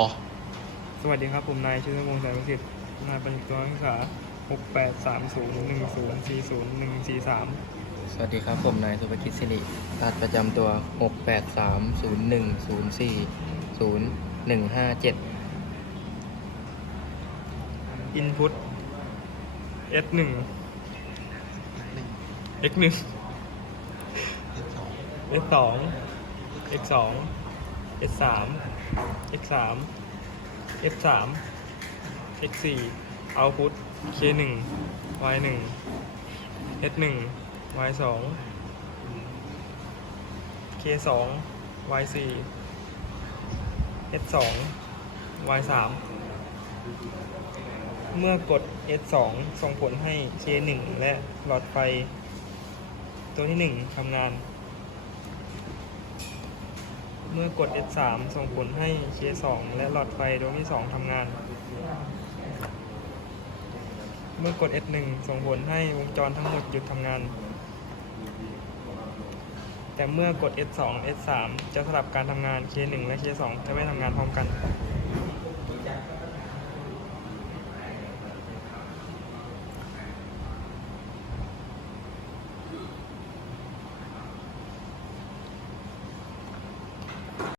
อสวัสดีครับ ผมนายชื่อวงศ์แสนประสิทธิ์นายประตัวนักศึกษา6 8 3 0 1 0 4 0 1 4 3 สวัสดีครับ ผมนายสุภกิจสิริรหัสประจำตัว 6 8 3 0 1 0 x3 x3 าม x ส x4 output k1 y1 s1 y2 k2 y4 s2 y3 เมื่อกด s2 ส่งผลให้ k1 และหลอดไฟ ตัวที่หนึ่งทำงาน เมื่อกด S3 ส่งผลให้ K2 และหลอดไฟดวงที่2ทำงาน เมื่อกด S1 ส่งผลให้วงจรทั้งหมดหยุดทำงาน แต่เมื่อกด S2 S3 จะสลับการทำงาน K1 และ K2 จะไม่ทำงานพร้อมกัน